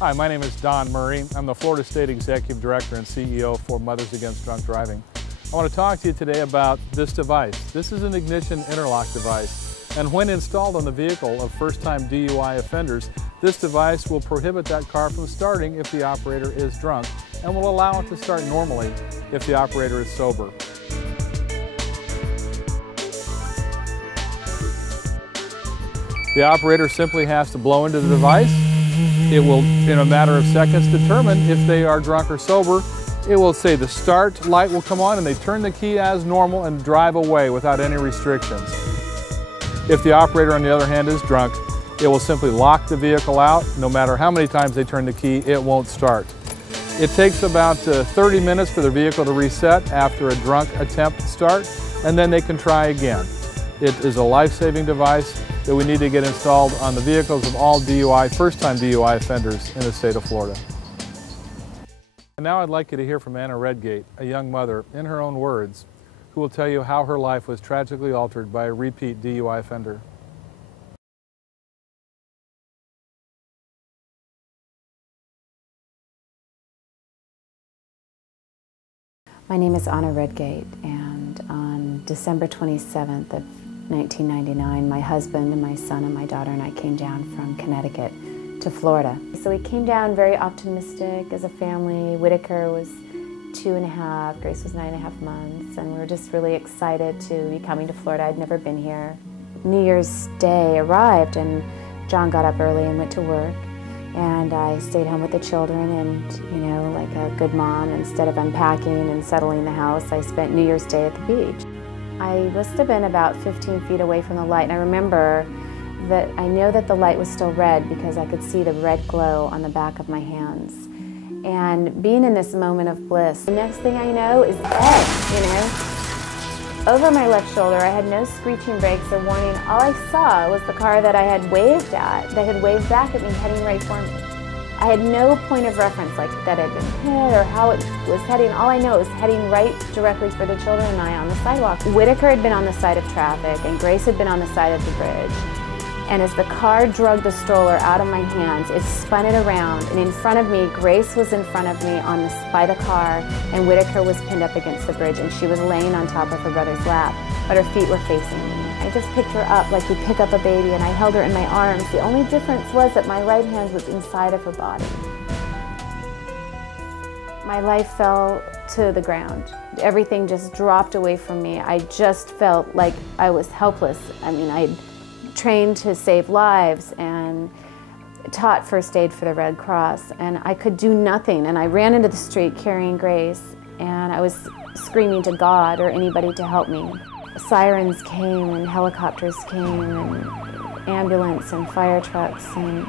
Hi, my name is Don Murray. I'm the Florida State Executive Director and CEO for Mothers Against Drunk Driving. I want to talk to you today about this device. This is an ignition interlock device, and when installed on the vehicle of first-time DUI offenders, this device will prohibit that car from starting if the operator is drunk and will allow it to start normally if the operator is sober. The operator simply has to blow into the device. It will, in a matter of seconds, determine if they are drunk or sober. It will say the start light will come on and they turn the key as normal and drive away without any restrictions. If the operator, on the other hand, is drunk, it will simply lock the vehicle out. No matter how many times they turn the key, it won't start. It takes about 30 minutes for the vehicle to reset after a drunk attempt to start, and then they can try again. It is a life-saving device that we need to get installed on the vehicles of all DUI, first-time DUI offenders in the state of Florida. And now I'd like you to hear from Anna Redgate, a young mother, in her own words, who will tell you how her life was tragically altered by a repeat DUI offender. My name is Anna Redgate, and on December 27th of 1999, my husband and my son and my daughter and I came down from Connecticut to Florida. So we came down very optimistic as a family. Whitaker was 2.5, Grace was 9.5 months, and we were just really excited to be coming to Florida. I'd never been here. New Year's Day arrived and John got up early and went to work, and I stayed home with the children, and you know, like a good mom, instead of unpacking and settling the house, I spent New Year's Day at the beach. I must have been about 15 feet away from the light, and I remember that I know that the light was still red because I could see the red glow on the back of my hands. And being in this moment of bliss, the next thing I know is edge, you know? Over my left shoulder, I had no screeching brakes or warning. All I saw was the car that I had waved at, that had waved back at me, heading right for me. I had no point of reference, like that it had been hit or how it was heading. All I know it was heading right directly for the children and I on the sidewalk. Whitaker had been on the side of traffic and Grace had been on the side of the bridge. And as the car dragged the stroller out of my hands, it spun it around, and in front of me, Grace was in front of me by the car, and Whitaker was pinned up against the bridge, and she was laying on top of her brother's lap, but her feet were facing me. I just picked her up like you pick up a baby, and I held her in my arms. The only difference was that my right hand was inside of her body. My life fell to the ground. Everything just dropped away from me. I just felt like I was helpless. I mean, I trained to save lives and taught first aid for the Red Cross, and I could do nothing, and I ran into the street carrying Grace, and I was screaming to God or anybody to help me. Sirens came and helicopters came and ambulance and fire trucks and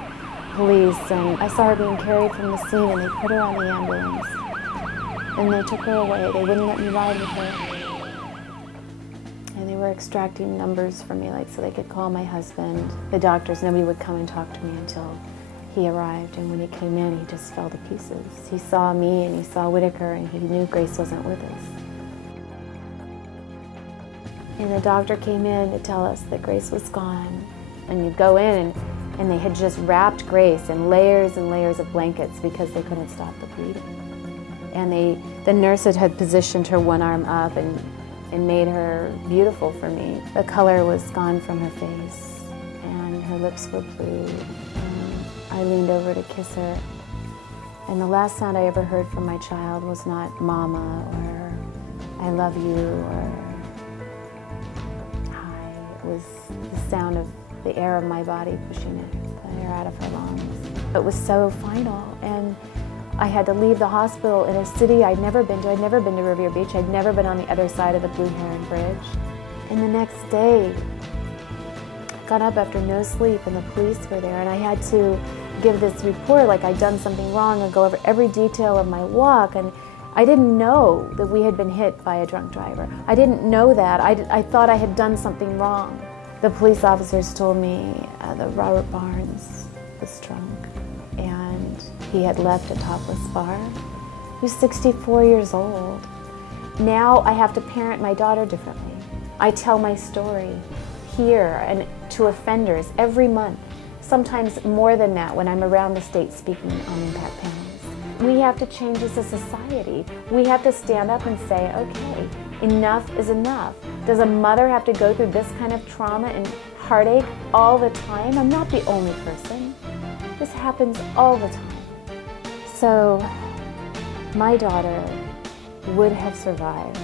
police, and I saw her being carried from the scene, and they put her on the ambulance and they took her away. They wouldn't let me ride with her. And they were extracting numbers from me, like so they could call my husband. The doctors, nobody would come and talk to me until he arrived, and when he came in, he just fell to pieces. He saw me and he saw Whitaker, and he knew Grace wasn't with us. And the doctor came in to tell us that Grace was gone. And you go in, and they had just wrapped Grace in layers and layers of blankets because they couldn't stop the bleeding. And the nurses had positioned her one arm up and made her beautiful for me. The color was gone from her face, and her lips were blue. And I leaned over to kiss her. And the last sound I ever heard from my child was not mama or I love you or hi. It was the sound of the air of my body pushing the air out of her lungs. It was so final, and I had to leave the hospital in a city I'd never been to. I'd never been to Revere Beach. I'd never been on the other side of the Blue Heron Bridge. And the next day, I got up after no sleep, and the police were there, and I had to give this report like I'd done something wrong and go over every detail of my walk. And I didn't know that we had been hit by a drunk driver. I didn't know that. I thought I had done something wrong. The police officers told me that Robert Barnes was drunk, and he had left a topless bar. He was 64 years old. Now I have to parent my daughter differently. I tell my story here and to offenders every month sometimes more than that when I'm around the state speaking on impact panels. We have to change as a society. We have to stand up and say, okay, enough is enough. Does a mother have to go through this kind of trauma and heartache all the time? I'm not the only person. This happens all the time. So my daughter would have survived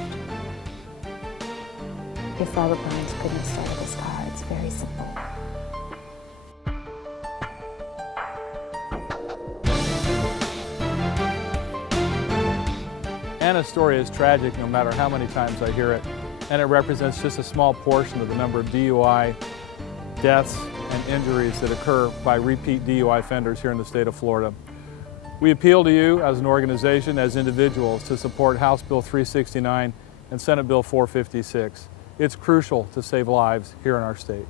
if Robert Burns couldn't have started this car. It's very simple. Anna's story is tragic no matter how many times I hear it, and it represents just a small portion of the number of DUI deaths and injuries that occur by repeat DUI offenders here in the state of Florida. We appeal to you as an organization, as individuals, to support House Bill 369 and Senate Bill 456. It's crucial to save lives here in our state.